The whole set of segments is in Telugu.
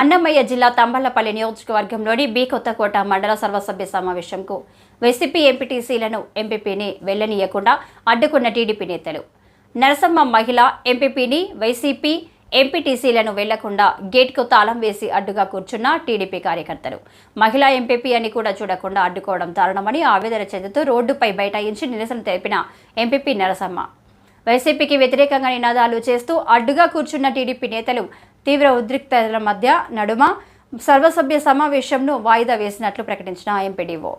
అన్నమయ్య జిల్లా తంబళ్లపల్లి నియోజకవర్గంలోని బి కొత్తకోట మండల సర్వసభ్య సమావేశంకు వైసీపీ ఎంపీటీసీలను ఎంపీపీని వెళ్లనీయకుండా అడ్డుకున్న టీడీపీ నేతలు. నరసమ్మ మహిళ ఎంపీపీని వైసీపీ ఎంపీటీసీలను వెళ్లకుండా గేట్కు తాళం వేసి అడ్డుగా కూర్చున్న టీడీపీ కార్యకర్తలు. మహిళా ఎంపీపీ అని కూడా చూడకుండా అడ్డుకోవడం దారుణమని ఆవేదన చెందుతూ రోడ్డుపై బైఠాయించి నిరసన తెలిపిన ఎంపీపీ నరసమ్మ వైసీపీకి వ్యతిరేకంగా నినాదాలు చేస్తూ అడ్డుగా కూర్చున్న టీడీపీ నేతలు తీవ్ర ఉద్రిక్తతల మధ్య నడుమ సర్వసభ్య సమావేశంను వాయిదా వేసినట్లు ప్రకటించిన ఎంపీడీఓ.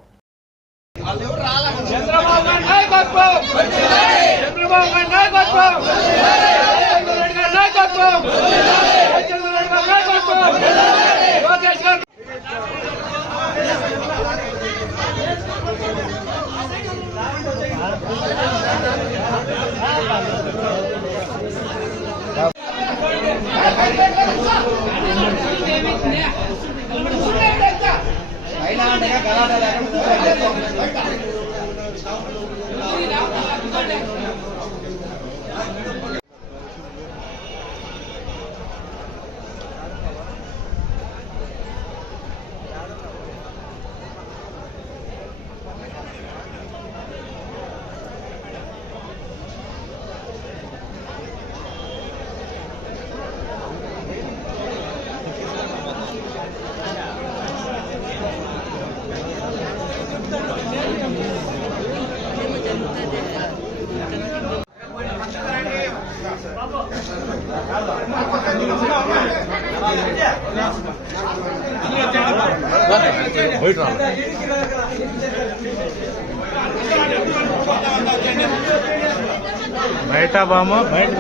బయట బామ్మ బయట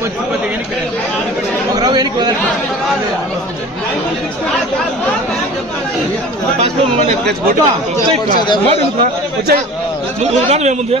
కొంచెం ఒక రావు ఎనికి ఏముంది